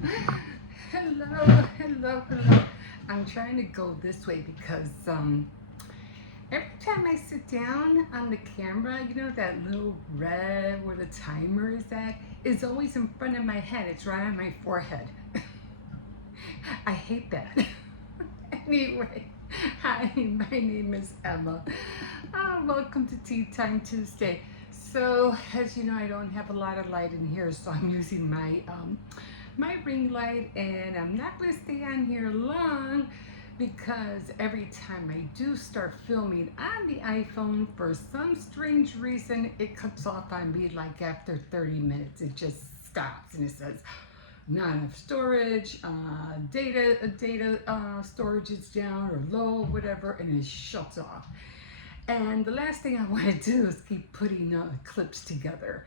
Hello, hello, hello. I'm trying to go this way because every time I sit down on the camera, you know that little red where the timer is at is always in front of my head. It's right on my forehead. I hate that. Anyway, hi, my name is Emma. Welcome to Tea Time Tuesday. So, as you know, I don't have a lot of light in here, so I'm using my ring light, and I'm not going to stay on here long because every time I do start filming on the iPhone, for some strange reason, it cuts off on me like after 30 minutes. It just stops and it says, not enough storage, data storage is down or low, whatever, and it shuts off. And the last thing I want to do is keep putting clips together.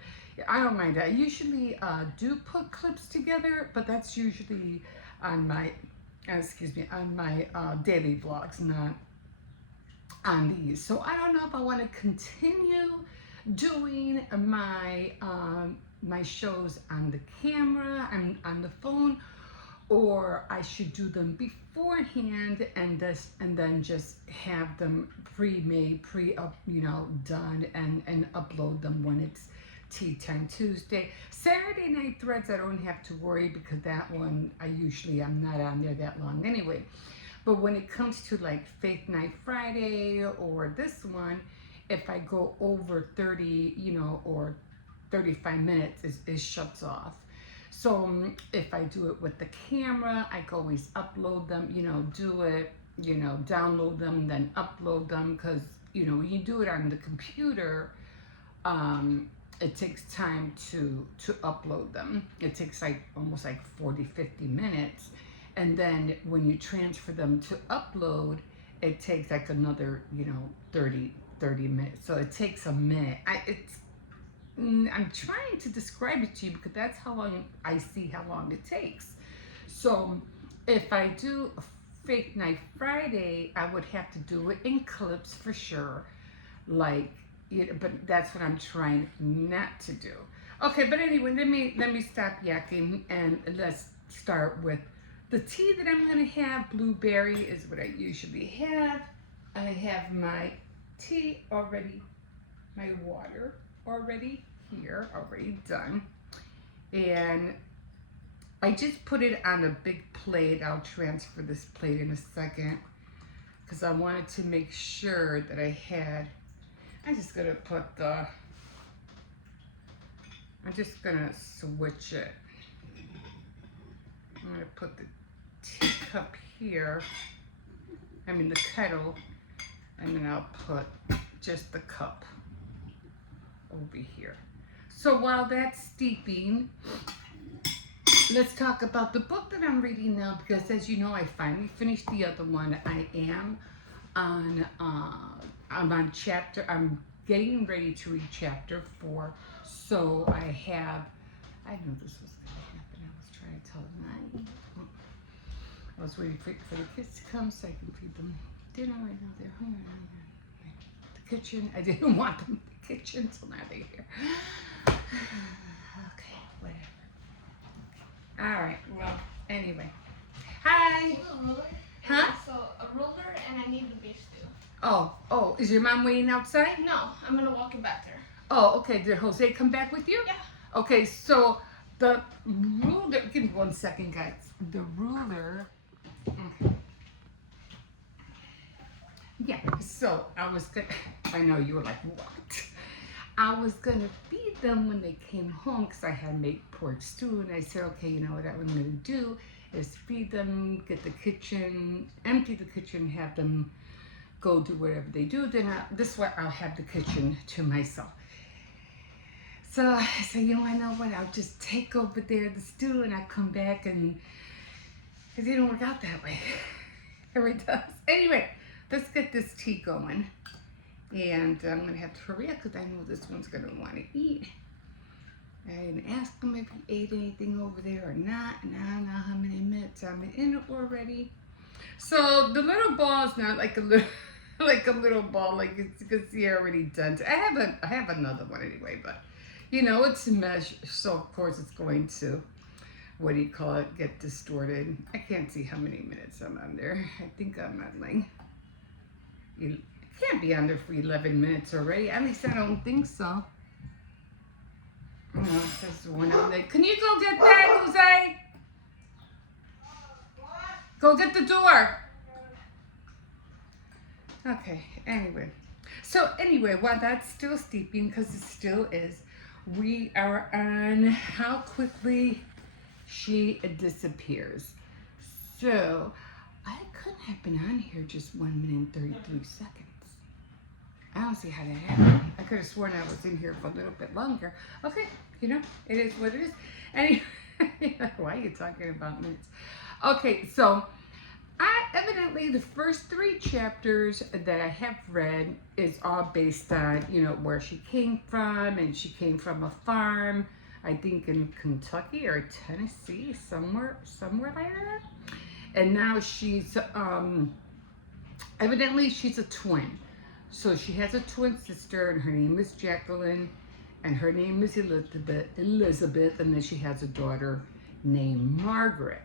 I don't mind that. I usually do put clips together, but that's usually on my, on my daily vlogs, not on these. So I don't know if I want to continue doing my shows on the camera and on the phone, or I should do them beforehand and then just have them pre-made, pre-up, done and upload them when it's Tea Time Tuesday. Saturday Night Threads I don't have to worry because that one I'm not on there that long anyway. But when it comes to like Faith Night Friday or this one, if I go over 30, or 35 minutes, it shuts off. So if I do it with the camera, I can always upload them, do it, download them, then upload them. Because, when you do it on the computer, it takes time to upload them. It takes almost 40, 50 minutes. And then when you transfer them to upload, it takes another, 30 minutes. So it takes a minute. I'm trying to describe it to you because that's how long I see how long it takes. So if I do a Fake Night Friday, I would have to do it in clips for sure. But that's what I'm trying not to do. Okay, but anyway, let me stop yakking and let's start with the tea that I'm gonna have. Blueberry is what I usually have. I have my tea already, my water already here, already done. And I just put it on a big plate. I'll transfer this plate in a second because I wanted to make sure that I'm just gonna switch it. I'm gonna put the teacup here, the kettle, and then I'll put just the cup over here. So while that's steeping, let's talk about the book that I'm reading now, because as you know, I finally finished the other one. I'm getting ready to read chapter 4. So I knew this was going to happen. I was trying to tell them I was waiting for the kids to come so I can feed them dinner. Right now they're hungry. The kitchen, I didn't want them in the kitchen, so now they're here. Okay, whatever. All right, well, anyway. Hi. Huh? So a ruler and I need the beef stew. Oh, is your mom waiting outside? No, I'm gonna walk it back there. Oh, okay. Did Jose come back with you? Yeah. Okay, so the ruler, give me 1 second, guys. The ruler, okay. Yeah, so I know you were like, what? I was gonna feed them when they came home because I had made pork stew, and I said, okay, you know what I'm gonna do is feed them, get the kitchen, empty the kitchen, have them go do whatever they do. Then this way I'll have the kitchen to myself. So I said, I know what, I'll just take over there the stew and I come back, and it didn't work out that way. Here it does. Anyway, let's get this tea going. And I'm going to have to hurry up because I know this one's going to want to eat. I didn't ask him if he ate anything over there or not. And I don't know how many minutes I'm in it already. So the little ball is not like a little ball, like you can see already done. I have another one anyway, but it's a mesh, so of course it's going to what do you call it, get distorted. I can't see how many minutes I'm under. I think I'm at like, you can't be under for 11 minutes already. At least I don't think so. No, it says when I'm there. Can you go get that, Jose? Go get the door. Okay, anyway. So anyway, while that's still steeping, because it still is, we are on how quickly she disappears. So I couldn't have been on here just 1 minute and 33 seconds. I don't see how that happened. I could have sworn I was in here for a little bit longer. Okay, you know, it is what it is. Anyway, why are you talking about minutes? Okay, so evidently the first 3 chapters that I have read is all based on, you know, where she came from, and she came from a farm, I think in Kentucky or Tennessee, somewhere like that. And now she's, evidently she's a twin. So she has a twin sister, and her name is Jacqueline, and her name is Elizabeth, and then she has a daughter named Margaret.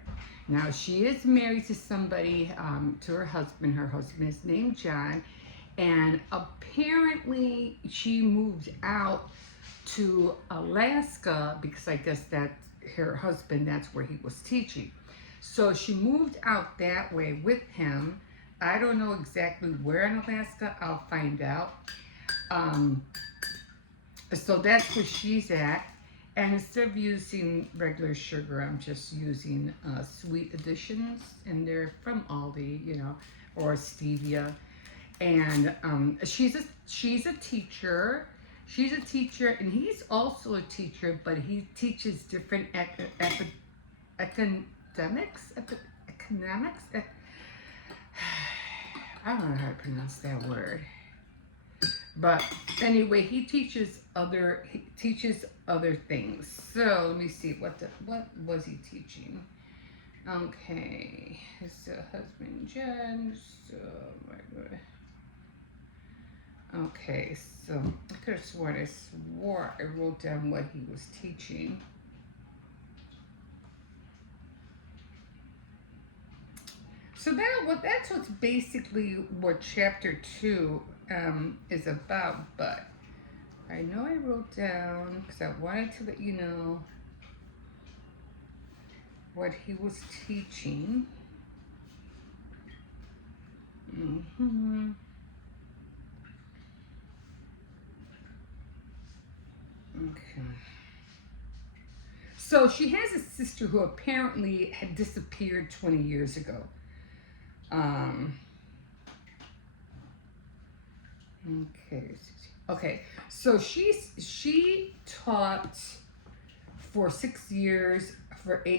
Now she is married to somebody, to her husband. Her husband is named John, and apparently she moved out to Alaska because I guess that her husband, that's where he was teaching. So she moved out that way with him. I don't know exactly where in Alaska. I'll find out. So that's where she's at. And instead of using regular sugar, I'm just using sweet additions. And they're from Aldi, you know, or stevia. And she's a teacher. She's a teacher, and he's also a teacher, but he teaches different economics. I don't know how to pronounce that word. But anyway, he teaches other things. So let me see, what was he teaching? Okay, his husband Jen. So okay, so I could have sworn I wrote down what he was teaching. So that's what's basically what chapter 2 is about. But I know I wrote down, because I wanted to let you know what he was teaching. Okay. So she has a sister who apparently had disappeared 20 years ago. Okay. So she taught for 6 years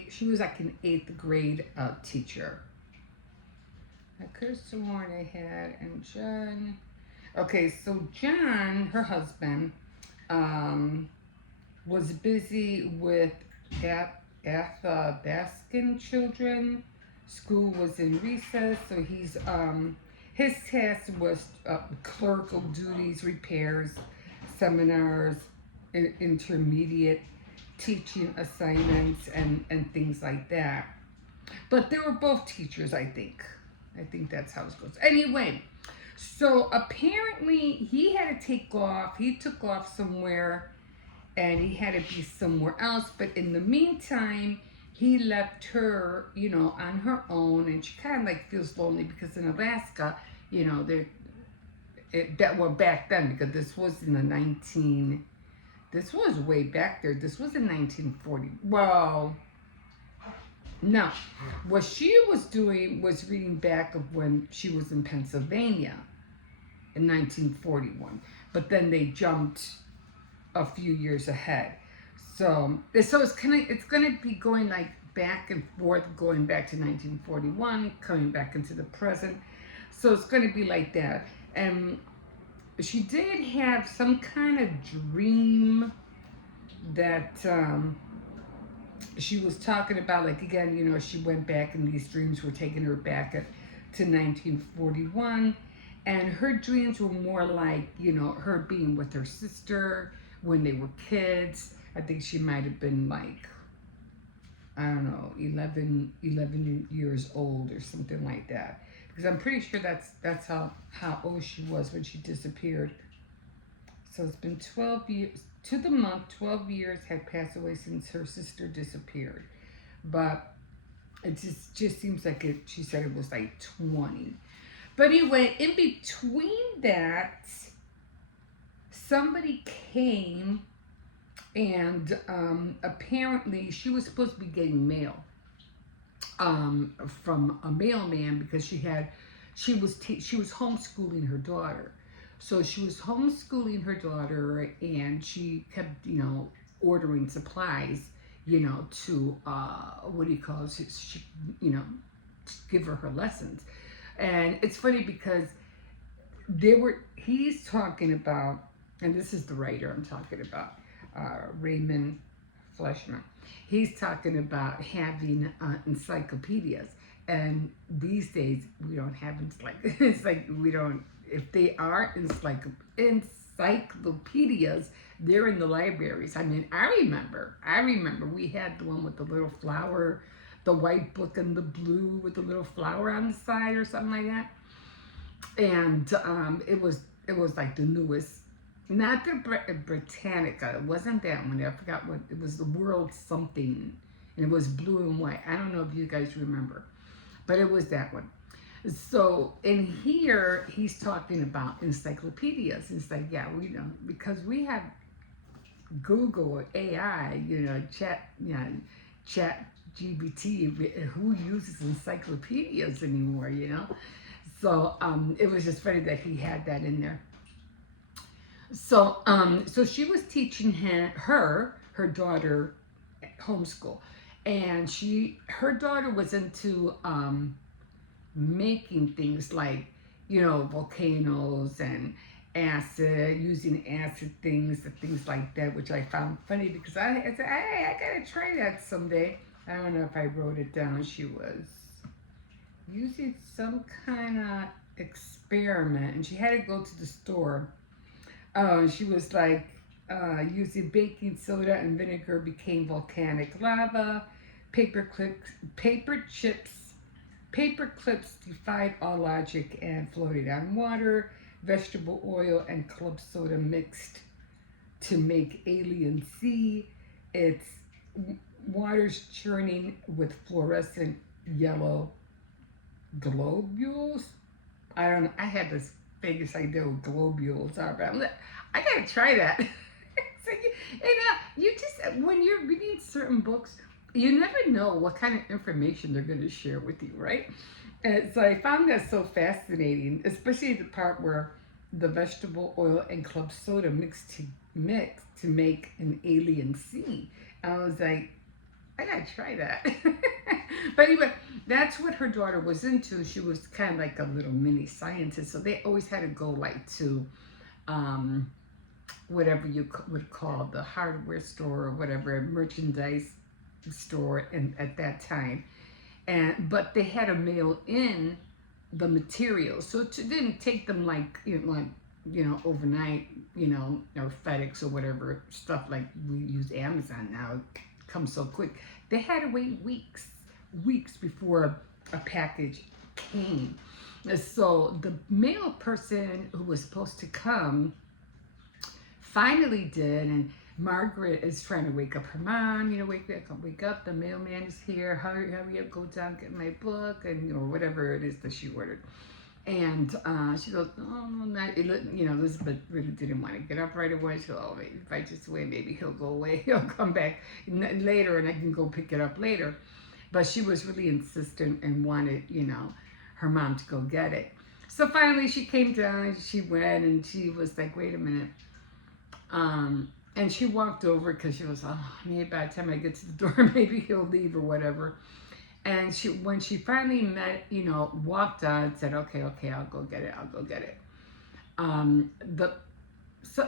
she was like an 8th grade teacher. I could have sworn I had, and John. Okay, so John, her husband, was busy with Baskin children. School was in recess, so his task was clerical duties, repairs, seminars, intermediate teaching assignments, and things like that. But they were both teachers, I think. I think that's how it goes. Anyway, so apparently he had to take off. He took off somewhere, and he had to be somewhere else. But in the meantime, he left her, you know, on her own, and she kind of like feels lonely because in Alaska, you know, back then, because this was in the this was way back there. This was in 1940. Well, no. What she was doing was reading back of when she was in Pennsylvania in 1941. But then they jumped a few years ahead. So it's gonna be going like back and forth, going back to 1941, coming back into the present. So it's gonna be like that. And she did have some kind of dream that she was talking about, like, again, you know, she went back and these dreams were taking her back to 1941. And her dreams were more like, you know, her being with her sister when they were kids. I think she might have been like, I don't know, 11 years old or something like that. Because I'm pretty sure that's how old she was when she disappeared. So it's been 12 years, to the month, 12 years had passed away since her sister disappeared. But it just seems like she said it was like 20. But anyway, in between that, somebody came and apparently she was supposed to be getting mail from a mailman because she was homeschooling her daughter. So she was homeschooling her daughter, and she kept ordering supplies, to what do you call it? She to give her lessons. And it's funny because he's talking about, and this is the writer I'm talking about, Raymond Fleshman. He's talking about having encyclopedias, and these days we don't have it's like we don't. If they are encyclopedias, they're in the libraries. I mean, I remember we had the one with the little flower, the white book and the blue with the little flower on the side or something like that. And it was like the newest, not the Britannica. It wasn't that one. I forgot what it was. The World something, and it was blue and white. I don't know if you guys remember, but it was that one. So in here, he's talking about encyclopedias. It's like, yeah, we know, because we have Google or AI, chat GBT. Who uses encyclopedias anymore, So it was just funny that he had that in there. So so she was teaching her daughter homeschool, and her daughter was into making things like volcanoes and using acid things and things like that, which I found funny because I said, hey, I gotta try that someday. I don't know if I wrote it down. She was using some kind of experiment, and she had to go to the store. She was like using baking soda and vinegar became volcanic lava. Paper clips defied all logic and floated on water. Vegetable oil and club soda mixed to make alien sea. It's water's churning with fluorescent yellow globules. I don't know. I had this biggest idea what globules are, but I gotta try that. So you just, when you're reading certain books, you never know what kind of information they're going to share with you, right? And so I found that so fascinating, especially the part where the vegetable oil and club soda mix to make an alien sea. I was like, I gotta try that. But anyway, that's what her daughter was into. She was kind of like a little mini scientist. So they always had to go like to whatever you would call the hardware store or whatever, merchandise store at that time. But they had to mail in the materials. So it didn't take them like overnight, or FedEx or whatever stuff like we use Amazon now. It comes so quick. They had to wait weeks before a package came. So the mail person who was supposed to come finally did, and Margaret is trying to wake up her mom, wake up, the mailman is here, hurry up, go down, get my book, and whatever it is that she ordered. And she goes, oh, not, Elizabeth really didn't want to get up right away. She goes, oh, maybe if I just wait, maybe he'll go away, he'll come back later, and I can go pick it up later. But she was really insistent and wanted, her mom to go get it. So finally she came down, and she went, and she was like, wait a minute. And she walked over because she was, oh, maybe by the time I get to the door, maybe he'll leave or whatever. And when she finally walked out, said, okay, I'll go get it.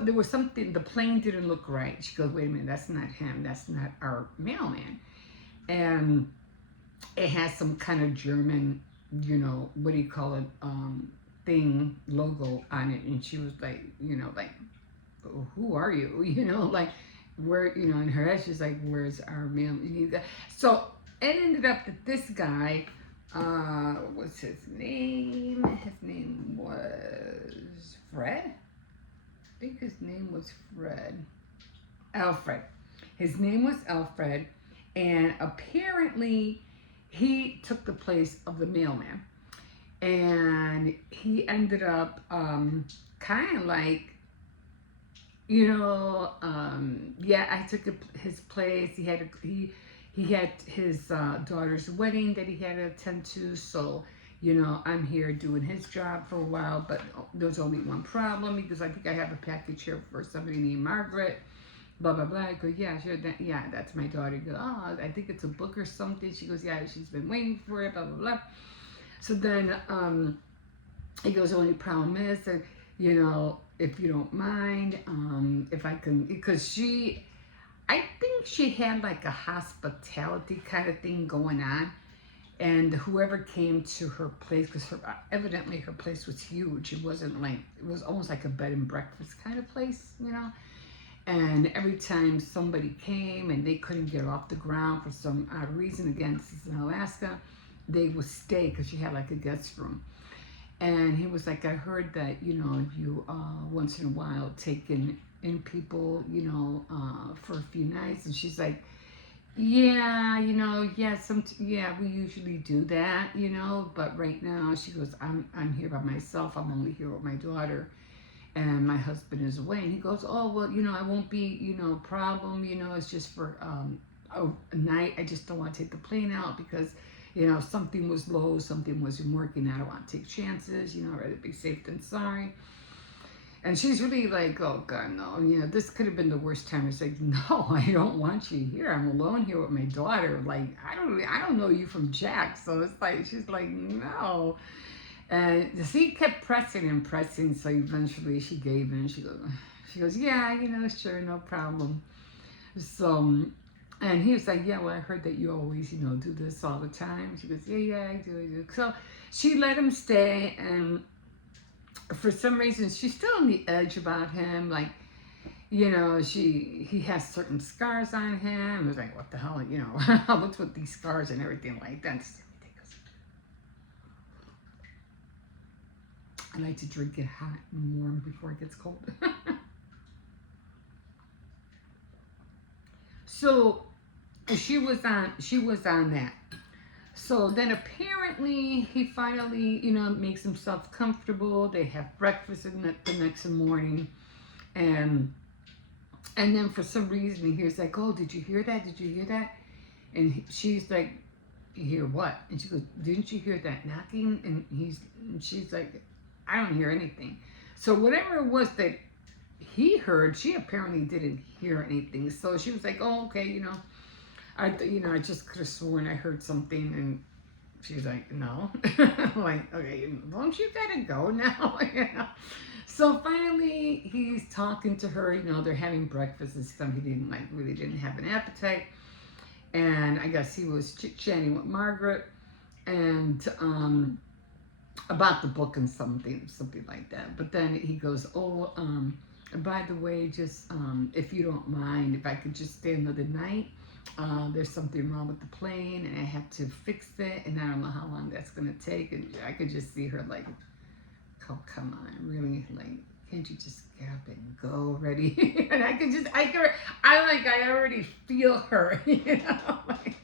There was something, the plane didn't look right. She goes, wait a minute, that's not him. That's not our mailman. And it has some kind of German, what do you call it, thing, logo on it. And she was like, who are you? Where, in her head, she's like, where's our mail? So it ended up that this guy, what's his name? His name was Fred. I think his name was Fred. Alfred. His name was Alfred, and apparently he took the place of the mailman. And he ended up kind of like, yeah, I took his place. He had his daughter's wedding that he had to attend to. So, I'm here doing his job for a while, but there's only one problem because I think I have a package here for somebody named Margaret. Blah blah blah. I go, yeah, sure, yeah, that's my daughter. He goes, oh, I think it's a book or something. She goes, yeah, she's been waiting for it. Blah blah blah. So then he goes, only problem is that, if you don't mind, if I can, because I think she had like a hospitality kind of thing going on. And whoever came to her place, because evidently her place was huge. It wasn't like, it was almost like a bed and breakfast kind of place, And every time somebody came and they couldn't get off the ground for some odd reason, again, this is in Alaska, they would stay because she had like a guest room. And he was like, I heard that, you once in a while take in people, for a few nights. And she's like, yeah, yeah, we usually do that, but right now she goes, I'm here by myself. I'm only here with my daughter and my husband is away. And he goes, oh, well, I won't be, problem, it's just for a night. I just don't want to take the plane out because something was low, something wasn't working. I don't want to take chances, I'd rather be safe than sorry. And she's really like, oh God, no, this could have been the worst time. It's like, no, I don't want you here. I'm alone here with my daughter. Like, I don't know you from Jack. So it's like, she's like, no. And he kept pressing and pressing. So eventually she gave in. She goes, yeah, sure, no problem. So, and he was like, yeah, well, I heard that you always, do this all the time. She goes, yeah, I do. So she let him stay, and for some reason, she's still on the edge about him. Like, he has certain scars on him. I was like, what the hell, what's with these scars and everything like that? I like to drink it hot and warm before it gets cold. So she was on that. So then apparently he finally, makes himself comfortable. They have breakfast the next morning. And then for some reason he hears like, oh, did you hear that? Did you hear that? And she's like, you hear what? And she goes, didn't you hear that knocking? And she's like, I don't hear anything. So whatever it was that he heard, she apparently didn't hear anything. So she was like, oh, okay, I just could have sworn I heard something. And she's like, no. Like, okay, don't you gotta go now? So finally he's talking to her, they're having breakfast and stuff. He really didn't have an appetite. And I guess he was chit-chatting with Margaret and about the book and something like that. But then he goes, oh, by the way, just if you don't mind, if I could just stay another night. There's something wrong with the plane and I have to fix it, and I don't know how long that's gonna take. And I could just see her like, oh, come on, really? Like, can't you just get up and go already? And I already feel her, Like,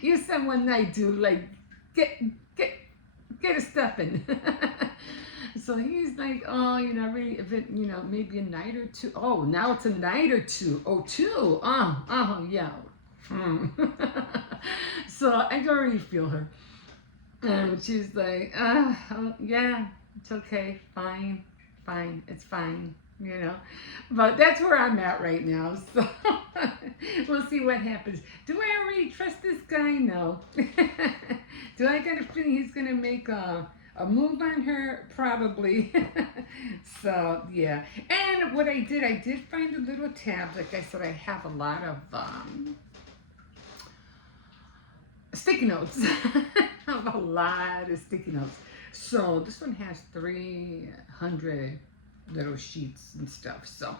you said one night, dude, like, get a step in. So he's like, oh, really, if it, maybe a night or two. Oh, now it's a night or two. Oh, two. Oh, yeah. So I can already feel her. And she's like, oh, yeah, it's okay. Fine. It's fine. But that's where I'm at right now. So we'll see what happens. Do I already trust this guy? No. Do I get a feeling he's going to make a move on her? Probably. So, yeah. And what I did find a little tab. Like I said, I have a lot of sticky notes. I have a lot of sticky notes. So this one has 300 little sheets and stuff. So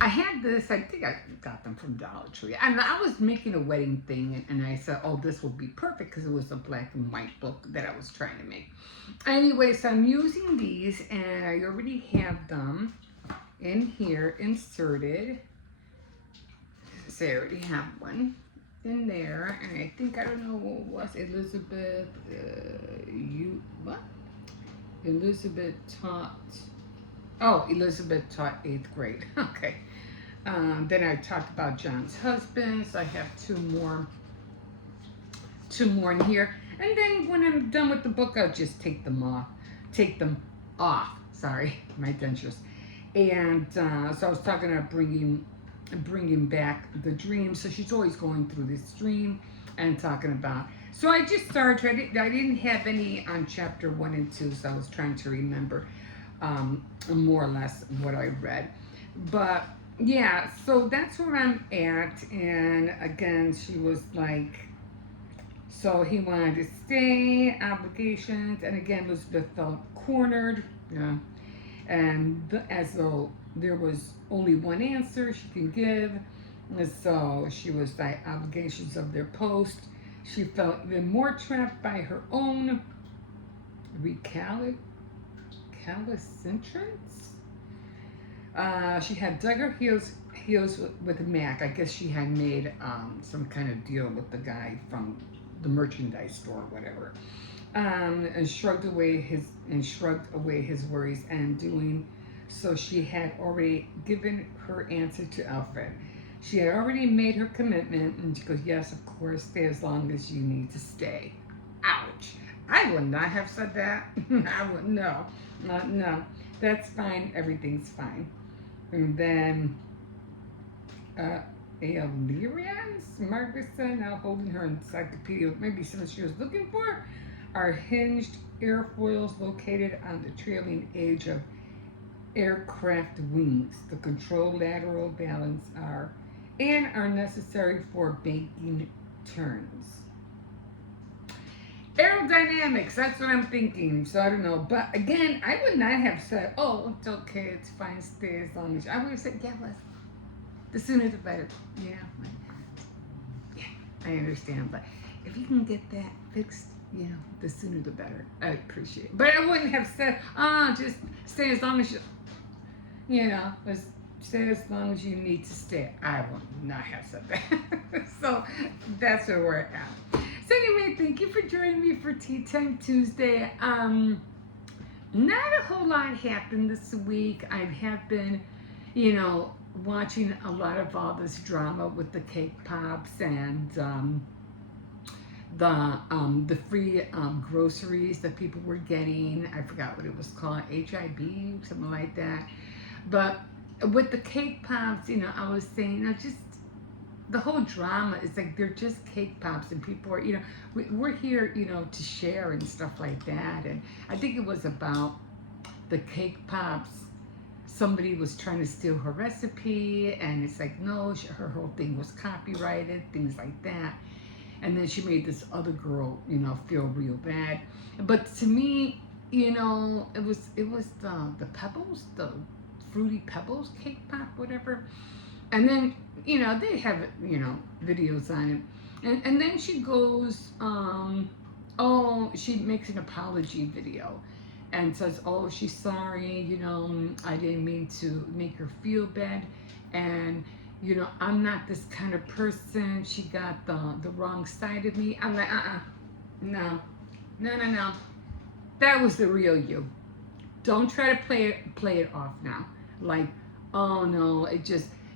I had this, I think I got them from Dollar Tree. And I was making a wedding thing, and I said, oh, this would be perfect because it was a black and white book that I was trying to make. Anyway, so I'm using these, and I already have them in here inserted. So I already have one in there, and I think, I don't know what it was, Elizabeth, what? Elizabeth taught 8th grade. Okay. Then I talked about John's husband, so I have two more in here. And then when I'm done with the book, I'll just take them off. Sorry, my dentures. And so I was talking about bringing back the dream. So she's always going through this dream and talking about. So I just started. I didn't have any on chapter 1 and 2, so I was trying to remember more or less what I read. But yeah, so that's where I'm at. And again, she was like, so he wanted to stay, obligations, and again, Elizabeth felt cornered. Yeah. And as though there was only one answer she can give. And so she was like, obligations of their post. She felt even more trapped by her own recalcitrance. She had dug her heels with Mac. I guess she had made some kind of deal with the guy from the merchandise store or whatever. And shrugged away his worries and doing so. She had already given her answer to Alfred. She had already made her commitment, and she goes, yes, of course, stay as long as you need to stay. Ouch. I would not have said that. I would, no, that's fine, everything's fine. And then Illyrians, Margaret said, now holding her encyclopedia, maybe something she was looking for, are hinged airfoils located on the trailing edge of aircraft wings. The control lateral balance are necessary for banking turns. Aerodynamics, that's what I'm thinking. So I don't know. But again, I would not have said, oh, it's okay, it's fine, stay as long as I would have said, yeah, well, the sooner the better. Yeah, I understand. But if you can get that fixed, the sooner the better. I appreciate it. But I wouldn't have said, just stay as long as stay as long as you need to stay. I would not have said that. So that's where we're at. So anyway, thank you for joining me for Tea Time Tuesday. Not a whole lot happened this week. I have been, watching a lot of all this drama with the cake pops and the free groceries that people were getting. I forgot what it was called, HIB, something like that. But with the cake pops, I was saying, just the whole drama is like they're just cake pops, and people are, we're here, to share and stuff like that. And I think it was about the cake pops. Somebody was trying to steal her recipe, and it's like, no, her whole thing was copyrighted, things like that. And then she made this other girl, feel real bad. But to me, it was the Pebbles, the Fruity Pebbles cake pop, whatever. And then, they have, videos on it. And then she goes, she makes an apology video and says, oh, she's sorry, I didn't mean to make her feel bad. And, I'm not this kind of person. She got the wrong side of me. I'm like, no. That was the real you. Don't try to play it off now. Like, oh no,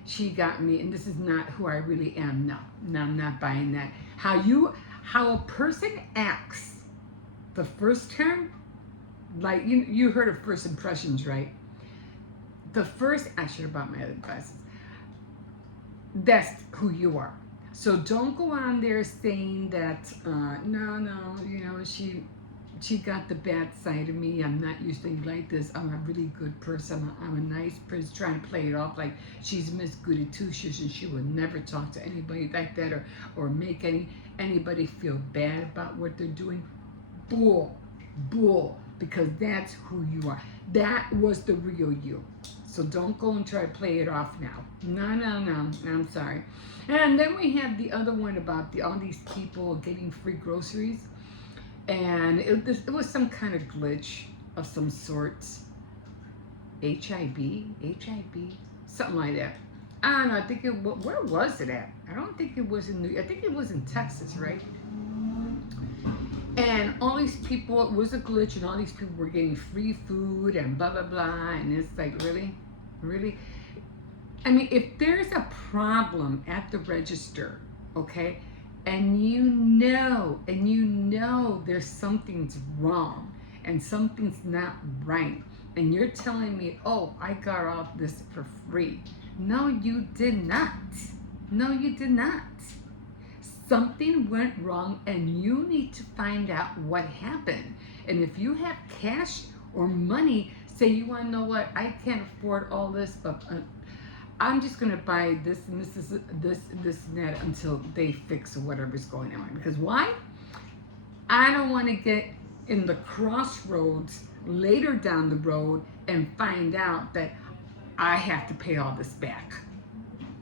she got me, and this is not who I really am. No, I'm not buying that. How a person acts the first time, like you heard of first impressions, right? I should have brought my other glasses. That's who you are. So don't go on there saying that, no, she got the bad side of me. I'm not usually like this. I'm a really good person. I'm a nice person. Trying to play it off like she's Miss Goody Two-Shoes and she would never talk to anybody like that or make anybody feel bad about what they're doing. Bull. Because that's who you are. That was the real you. So don't go and try to play it off now. No, no, no. I'm sorry. And then we have the other one about all these people getting free groceries. And it was some kind of glitch of some sort. HIB, something like that. I don't know. I think where was it at? I don't think it was in I think it was in Texas, right? And all these people, it was a glitch, and all these people were getting free food and blah blah blah. And it's like, really, really. I mean, if there's a problem at the register, okay, and you know there's something's wrong and something's not right, and you're telling me, oh, I got all this for free. No, you did not. No, you did not. Something went wrong, and you need to find out what happened. And if you have cash or money, say you want to know what, I can't afford all this, but I'm just gonna buy this and this and that until they fix whatever's going on. Because why? I don't want to get in the crossroads later down the road and find out that I have to pay all this back,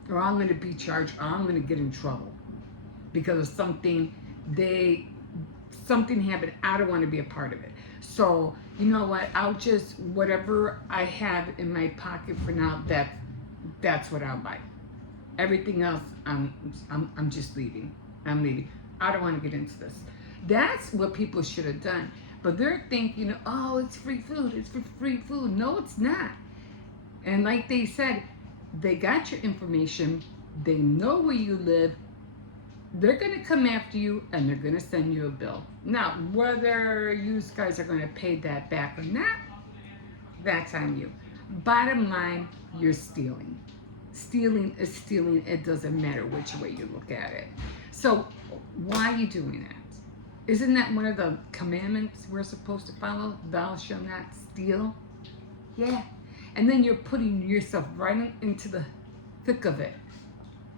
or I'm going to be charged, or I'm going to get in trouble because of something happened. I don't want to be a part of it. So you know what? I'll just, whatever I have in my pocket for now, that's what I'll buy. Everything else, I'm just leaving. I'm leaving. I don't want to get into this. That's what people should have done. But they're thinking, oh, it's free food. It's for free food. No, it's not. And like they said, they got your information. They know where you live. They're going to come after you, and they're going to send you a bill. Now, whether you guys are going to pay that back or not, that's on you. Bottom line, you're stealing. Stealing is stealing. It doesn't matter which way you look at it. So why are you doing that? Isn't that one of the commandments we're supposed to follow? Thou shalt not steal. Yeah. And then you're putting yourself right into the thick of it.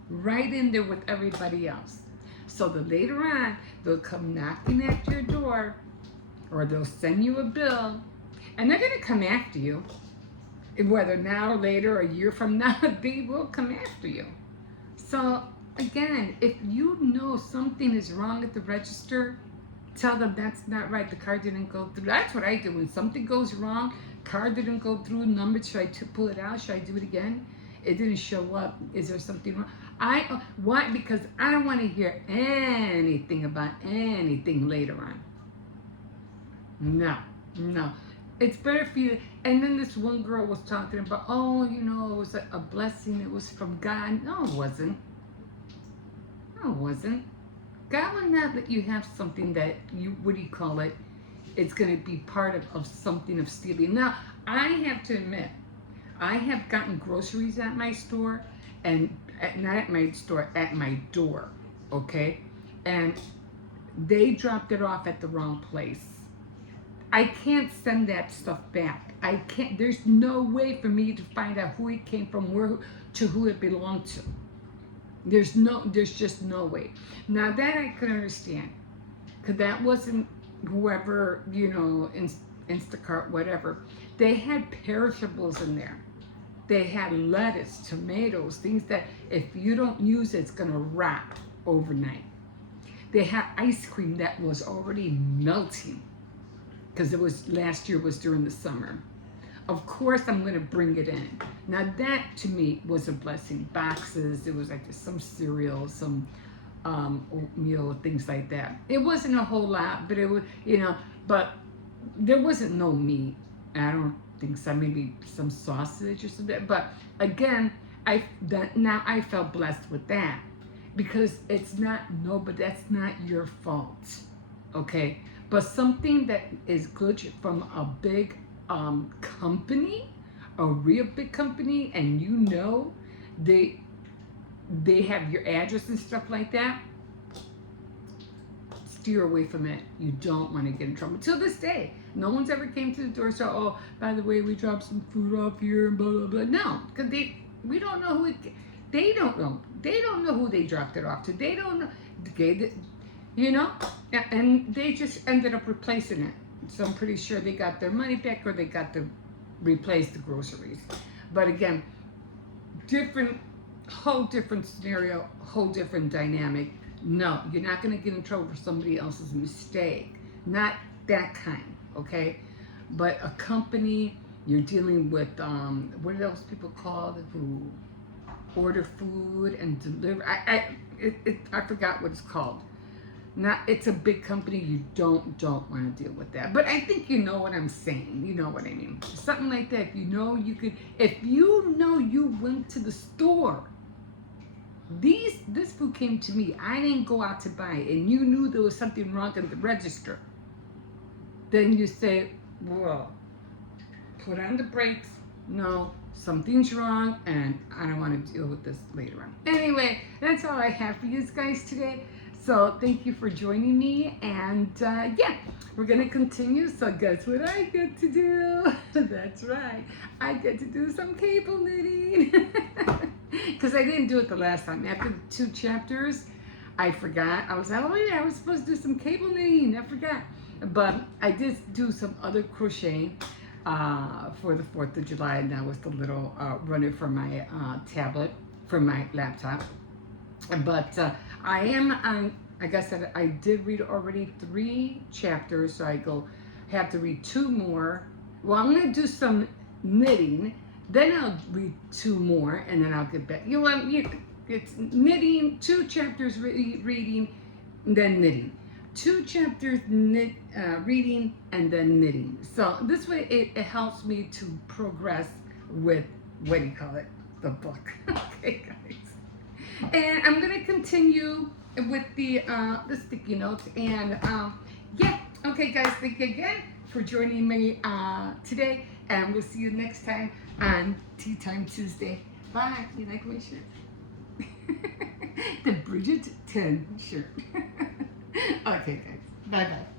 Right in there with everybody else. So that later on, they'll come knocking at your door, or they'll send you a bill, and they're going to come after you. Whether now or later, or a year from now, they will come after you. So again, if you know something is wrong at the register, tell them that's not right. The card didn't go through. That's what I do. When something goes wrong, card didn't go through, number, should I pull it out? Should I do it again? It didn't show up. Is there something wrong? Why? Because I don't want to hear anything about anything later on. No. It's better for you. And then this one girl was talking about, oh, it was a blessing. It was from God. No, it wasn't. God will not let you have something that it's going to be part of something of stealing. Now, I have to admit, I have gotten groceries at my store, and not at my store, at my door, okay? And they dropped it off at the wrong place. I can't send that stuff back. I can't. There's no way for me to find out who it came from, who it belonged to. There's just no way. Now that I could understand, because that wasn't whoever, Instacart, whatever. They had perishables in there. They had lettuce, tomatoes, things that if you don't use it, it's gonna rot overnight. They had ice cream that was already melting, because last year was during the summer. Of course, I'm going to bring it in. Now that to me was a blessing. Boxes, it was like some cereal, some oatmeal, things like that. It wasn't a whole lot, but it was, but there wasn't no meat. I don't think so. Maybe some sausage or something. But again, now I felt blessed with that, because but that's not your fault, okay? But something that is good from a big company, a real big company, and they have your address and stuff like that, steer away from it. You don't want to get in trouble. Till this day, no one's ever came to the door and said, oh, by the way, we dropped some food off here and blah, blah, blah. No, because we don't know who they don't know. They don't know who they dropped it off to. They don't know. And they just ended up replacing it. So I'm pretty sure they got their money back, or they got to replace the groceries. But again, whole different scenario, whole different dynamic. No, you're not going to get in trouble for somebody else's mistake. Not that kind, okay? But a company, you're dealing with, what are those people called who order food and deliver? I forgot what it's called. Not, it's a big company. You don't want to deal with that. But I think you know what I'm saying. You know what I mean. Something like that. If you know you went to the store. This food came to me. I didn't go out to buy it, and you knew there was something wrong at the register. Then you say, well, put on the brakes. No, something's wrong, and I don't want to deal with this later on. Anyway, that's all I have for you guys today. So thank you for joining me, and yeah, we're gonna continue. So guess what I get to do? That's right, I get to do some cable knitting. Because I didn't do it the last time. After the 2 chapters, I forgot. I was like, oh yeah, I was supposed to do some cable knitting. I forgot. But I did do some other crocheting for the 4th of July, and that was the little runner for my tablet, for my laptop. But I am on, like I said, I did read already 3 chapters, so I have to read 2 more. Well, I'm going to do some knitting, then I'll read 2 more, and then I'll get back. It's knitting, 2 chapters reading, then knitting. 2 chapters reading, and then knitting. So this way it helps me to progress with, what do you call it, the book. Okay, guys. And I'm going to continue with the sticky notes. And yeah, okay, guys, thank you again for joining me today. And we'll see you next time on Tea Time Tuesday. Bye. You like my shirt? The Bridget 10 shirt. Okay, guys. Bye-bye.